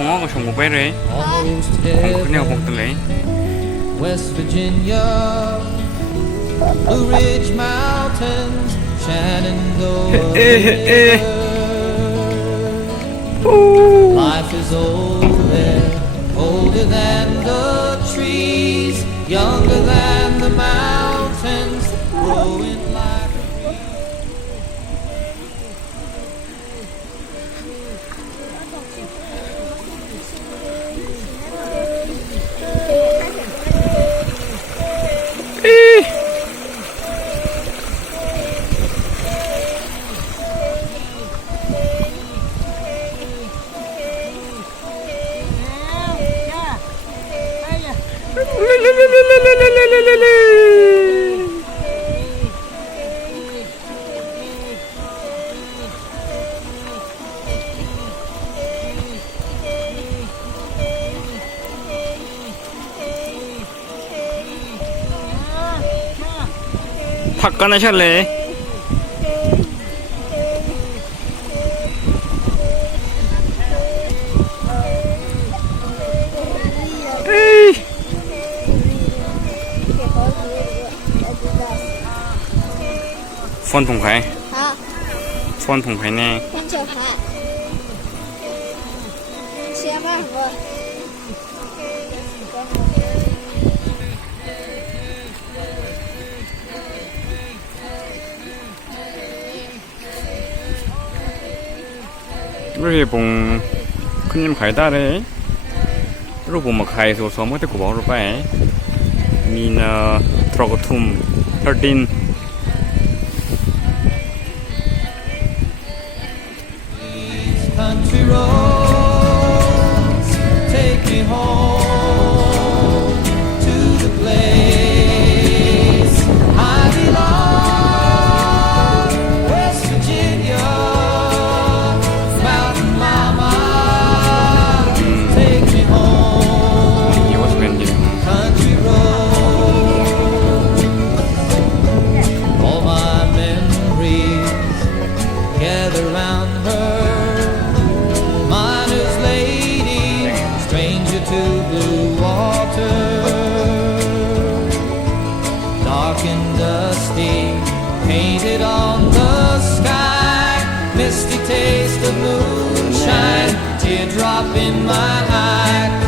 ของอ้อก็ชมกูไปเลย almost ของคุณเนี่ย heaven. ผมตัวเลย West Virginia, Blue Ridge Mountains, Shenandoah River. Life is old there, older than the trees, younger than the mountains, growing like a tree. ผักกันนะฉันเลยฟอนผงไผ่ 好， ฟอนผงไผ่แน่ 看小孩，先办我。 rồi bùng khuyên em khai ta đấy rồi bùng mà khai số số mới tới của bảo rồi phải mình trọc thùng 13 Country roads take me home to the place I belong. West Virginia, Mountain Mama, take me home. nhiều quá spend Country roads, all my memories gather round her. Miner's lady, stranger to blue water, dark and dusty, painted on the sky, misty taste of moonshine, teardrop in my eye.